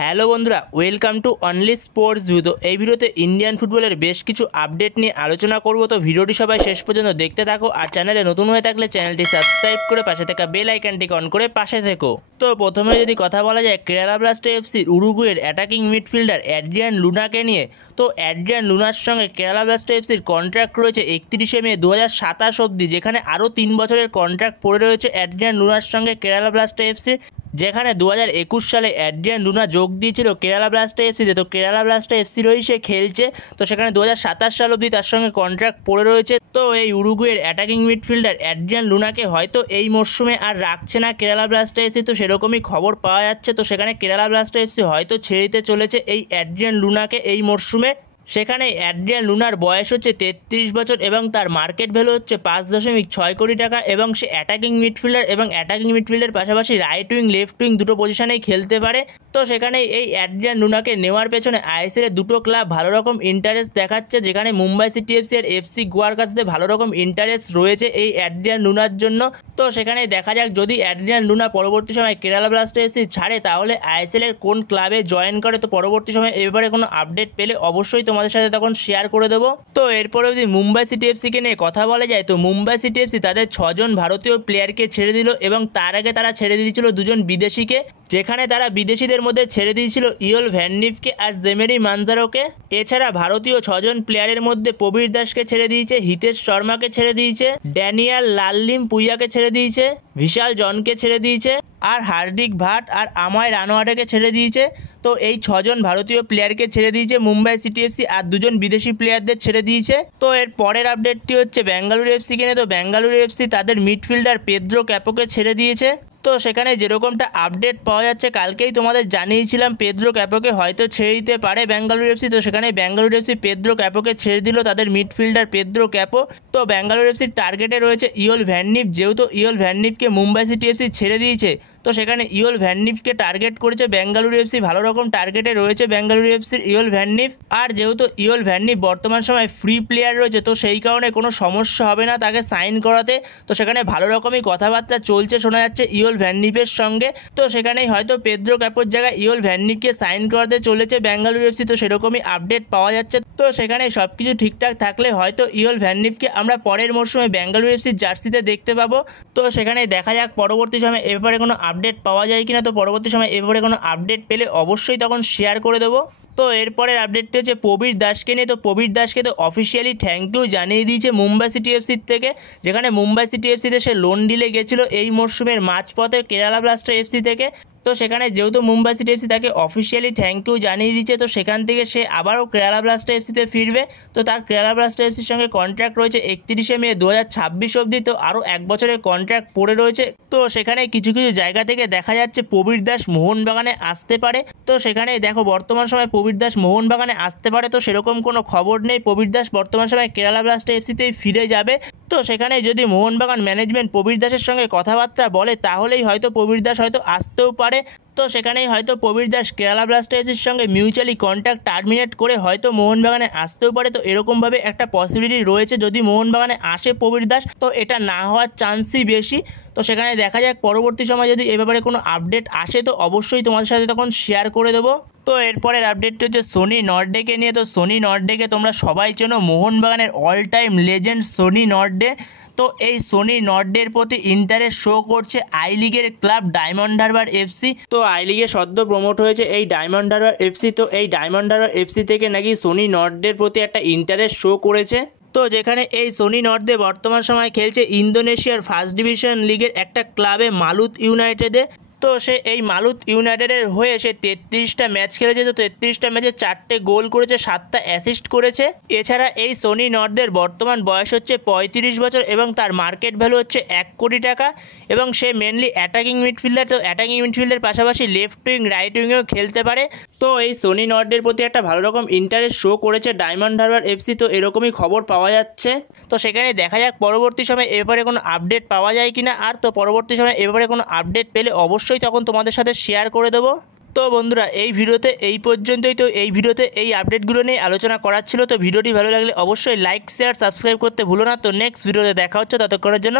Hello বন্ধুরা, welcome to only sports view. তো এই ভিডিওতে ইন্ডিয়ান ফুটবলের বেশ কিছু আপডেট নিয়ে আলোচনা করব। তো ভিডিওটি সবাই শেষ পর্যন্ত দেখতে থাকো, আর চ্যানেলে নতুন হয়ে থাকলে চ্যানেলটি সাবস্ক্রাইব করে পাশে থাকা বেল আইকনটিকে অন করে পাশে থেকো। তো প্রথমে যদি কথা বলা যায় কেরালা ব্লাস্ট এফসির উরুগুয়ের অ্যাটাকিং মিডফিল্ডার অ্যাড্রিয়ান লুনাকে নিয়ে, তো অ্যাড্রিয়ান লুনার সঙ্গে কেরালা ব্লাস্ট এফসির কন্ট্রাক্ট রয়েছে 31শে মে 2027 অবধি, যেখানে আরও 3 বছরের কন্ট্রাক্ট পড়ে রয়েছে অ্যাড্রিয়ান লুনার সঙ্গে কেরালা ব্লাস্ট এফসির, যেখানে 2021 সালে অ্যাড্রিয়ান লুনা যোগ দিয়েছিল কেরালা ব্লাস্ট এফসিতে। তো কেরালা ব্লাস্ট এফসির হয়েই সে খেলছে, তো সেখানে 2027 সাল অবধি তার সঙ্গে কন্ট্রাক্ট পড়ে রয়েছে। তো এই উরুগুয়ের অ্যাটাকিং মিডফিল্ডার অ্যাড্রিয়ান লুনাকে হয়তো এই মরশুমে আর রাখছে না কেরালা ব্লাস্ট এফসি, তো সেরকমই খবর পাওয়া যাচ্ছে। তো সেখানে কেরালা ব্লাস্ট এফসি হয়তো ছেড়ে দিতে চলেছে এই অ্যাড্রিয়ান লুনাকে এই মরশুমে। সেখানে অ্যাড্রিয়ান লুনার বয়স হচ্ছে 33 বছর এবং তার মার্কেট ভ্যালু হচ্ছে 5.6 কোটি টাকা, এবং সে অ্যাটাকিং মিডফিল্ডার এবং অ্যাটাকিং মিডফিল্ডের পাশাপাশি রাইট উইং লেফট উইং দুটো পজিশনেই খেলতে পারে। তো সেখানে এই অ্যাড্রিয়ান লুনাকে নেওয়ার পেছনে আইএসএলের দুটো ক্লাব ভালো রকম ইন্টারেস্ট দেখাচ্ছে, যেখানে মুম্বাই সিটি এফসি আর এফসি গোয়ার কাছে ভালো রকম ইন্টারেস্ট রয়েছে এই অ্যাড্রিয়ান লুনার জন্য। তো সেখানে দেখা যাক যদি অ্যাড্রিয়ান লুনা পরবর্তী সময় কেরালা ব্লাস্ট এফসি ছাড়ে তাহলে আইএসএলের কোন ক্লাবে জয়েন করে। তো পরবর্তী সময় এ ব্যাপারে কোনো আপডেট পেলে অবশ্যই তোমাদের সাথে তখন শেয়ার করে দেবো। তো এরপরে যদি মুম্বাই সিটি এফসিকে নিয়ে কথা বলা যায়, তো মুম্বাই সিটি এফসি তাদের 6জন ভারতীয় প্লেয়ারকে ছেড়ে দিল, এবং তার আগে তারা ছেড়ে দিয়েছিল 2জন বিদেশিকে, যেখানে তারা বিদেশিদের মধ্যে ছেড়ে দিয়েছিল ইয়োল ভ্যাননিফকে আর জেমেরি মানজারোকে। এছাড়া ভারতীয় 6জন প্লেয়ারের মধ্যে প্রবীর দাসকে ছেড়ে দিয়েছে, হিতেশ শর্মাকে ছেড়ে দিয়েছে, ড্যানিয়াল লাল্লিম পুইয়াকে ছেড়ে দিয়েছে, বিশাল জনকে ছেড়ে দিয়েছে, আর হার্দিক ভাট আর আমায় রানোয়াটাকে ছেড়ে দিয়েছে। তো এই 6জন ভারতীয় প্লেয়ারকে ছেড়ে দিয়েছে মুম্বাই সিটি এফসি, আর 2জন বিদেশি প্লেয়ারদের ছেড়ে দিয়েছে। তো এর পরের আপডেটটি হচ্ছে বেঙ্গালুরু এফসিকে নিয়ে। তো বেঙ্গালুরু এফসি তাদের মিডফিল্ডার পেদ্রো ক্যাপোকে ছেড়ে দিয়েছে। তো সেখানে যেরকমটা আপডেট পাওয়া যাচ্ছে, কালকেই তোমাদের জানিয়েছিলাম পেদ্রো ক্যাপোকে হয়তো ছেড়ে দিতে পারে বেঙ্গালুরু এফসি। তো সেখানে বেঙ্গালুরু এফসি পেদ্রো ক্যাপোকে ছেড়ে দিল, তাদের মিডফিল্ডার পেদ্রো ক্যাপো। তো বেঙ্গালুরু এফসির টার্গেটে রয়েছে ইয়োল ভ্যাননিফ, যেহেতু ইয়োল ভ্যাননিফকে মুম্বাই সিটি এফসি ছেড়ে দিয়েছে, তো সেখানে ইয়োল ভ্যাননিফকে টার্গেট করেছে বেঙ্গালুরু এফসি। ভালো রকম টার্গেটে রয়েছে বেঙ্গালুরু এফসির ইয়োল ভ্যাননিফ, আর যেহেতু ইয়োল ভ্যাননিফ বর্তমান সময় ফ্রি প্লেয়ার রয়েছে, তো সেই কারণে কোনো সমস্যা হবে না তাকে সাইন করাতে। তো সেখানে ভালো রকমই কথাবার্তা চলছে শোনা যাচ্ছে ইয়োল ভ্যাননিফের সঙ্গে। তো সেখানেই হয়তো পেদ্রো ক্যাপোর জায়গায় ইয়োল ভ্যাননিফকে সাইন করাতে চলেছে বেঙ্গালুরু এফসি, তো সেরকমই আপডেট পাওয়া যাচ্ছে। তো সেখানে সব কিছু ঠিকঠাক থাকলে হয়তো ইয়োল ভ্যাননিফকে আমরা পরের মরশুমে বেঙ্গালুরু এফসির জার্সিতে দেখতে পাবো। তো সেখানে দেখা যাক পরবর্তী সময় এ ব্যাপারে কোনো আপডেট পাওয়া যায় কিনা। তো পরবর্তী সময় এ ব্যাপারে কোনো আপডেট পেলে অবশ্যই তখন শেয়ার করে দেবো। তো এরপরের আপডেটটি হচ্ছে প্রবীর দাসকে নিয়ে। তো প্রবীর দাসকে তো অফিসিয়ালি থ্যাংক ইউ জানিয়ে দিয়েছে মুম্বাই সিটি এফসির থেকে, যেখানে মুম্বাই সিটি এফসিতে সে লোন ডিলে গেছিলো এই মরশুমের মাঝপথে কেরালা ব্লাস্টার এফসি থেকে। তো সেখানে যেহেতু মুম্বাই সিটি এফসি তাকে অফিসিয়ালি থ্যাংক ইউ জানিয়ে দিচ্ছে, তো সেখান থেকে সে আবারও কেরালা ব্লাস্টার এফসিতে ফিরবে। তো তার কেরালা ব্লাস্টার এফসির সঙ্গে কন্ট্রাক্ট রয়েছে 31শে মে 2026 অবধি, তো আরও 1 বছরের কন্ট্রাক্ট পড়ে রয়েছে। তো সেখানে কিছু কিছু জায়গা থেকে দেখা যাচ্ছে প্রবীর দাস মোহনবাগানে আসতে পারে। তো সেখানে দেখো বর্তমান সময় প্রবীর দাস মোহনবাগানে আসতে পারে, তো সেরকম কোনো খবর নেই। প্রবীর দাস বর্তমান সময় কেরালা ব্লাস্টার এফসিতেই ফিরে যাবে। তো সেখানে যদি মোহনবাগান ম্যানেজমেন্ট প্রবীর দাসের সঙ্গে কথাবার্তা বলে তাহলেই হয়তো প্রবীর দাস হয়তো আসতেও পারে। তো সেখানেই হয়তো প্রবীর দাস কেরালা ব্লাস্টার এফসির সঙ্গে মিউচুয়ালি কন্ট্রাক্ট টার্মিনেট করে হয়তো মোহনবাগানে আসতেও পারে। তো এরকমভাবে একটা পসিবিলিটি রয়েছে যদি মোহনবাগানে আসে প্রবীর দাস, তো এটা না হওয়ার চান্সই বেশি। তো সেখানে দেখা যাক পরবর্তী সময় যদি এ ব্যাপারে কোনো আপডেট আসে তো অবশ্যই তোমাদের সাথে তখন শেয়ার করে দেবো। তো এরপরের আপডেটটি হচ্ছে সোনি নর্ডেকে নিয়ে। তো সোনি নর্ডেকে তোমরা সবাই চেনো, মোহনবাগানের অল টাইম লেজেন্ড সোনি নর্ডে। তো এই সোনি নর্ডের প্রতি ইন্টারেস্ট শো করছে আই লিগের ক্লাব ডায়মন্ড হারবার এফসি। তো আই লিগে সদ্য প্রমোট হয়েছে এই ডায়মন্ড হারবার এফসি। তো এই ডায়মন্ড হারবার এফসি থেকে নাকি সোনি নর্ডের প্রতি একটা ইন্টারেস্ট শো করেছে। তো যেখানে এই সোনি নর্দে বর্তমান সময় খেলছে ইন্দোনেশিয়ার ফার্স্ট ডিভিশন লিগের একটা ক্লাবে মালুত ইউনাইটেডে। তো সে এই মালুত ইউনাইটেডের হয়ে সে 33টা ম্যাচ খেলেছে। তো 33টা ম্যাচে 4টে গোল করেছে, 7টা অ্যাসিস্ট করেছে। এছাড়া এই সোনি নর্দের বর্তমান বয়স হচ্ছে 35 বছর এবং তার মার্কেট ভ্যালু হচ্ছে 1 কোটি টাকা, এবং সে মেনলি অ্যাটাকিং মিডফিল্ডার। তো অ্যাটাকিং মিডফিল্ডের পাশাপাশি লেফট উইং রাইট উইংয়েও খেলতে পারে। তো এই সোনি নর্ডের প্রতি একটা ভালো রকম ইন্টারেস্ট শো করেছে ডায়মন্ড হারবার এফসি, তো এরকমই খবর পাওয়া যাচ্ছে। তো সেখানে দেখা যাক পরবর্তী সময় এ ব্যাপারে কোনো আপডেট পাওয়া যায় কিনা। আর তো পরবর্তী সময় এ ব্যাপারে কোনো আপডেট পেলে অবশ্যই তখন তোমাদের সাথে শেয়ার করে দেবো। তো বন্ধুরা এই ভিডিওতে এই পর্যন্তই। তো এই ভিডিওতে এই আপডেটগুলো নিয়ে আলোচনা করার ছিল। তো ভিডিওটি ভালো লাগলে অবশ্যই লাইক শেয়ার সাবস্ক্রাইব করতে ভুলো না। তো নেক্সট ভিডিওতে দেখা হচ্ছে, ততক্ষণের জন্য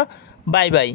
বাই বাই।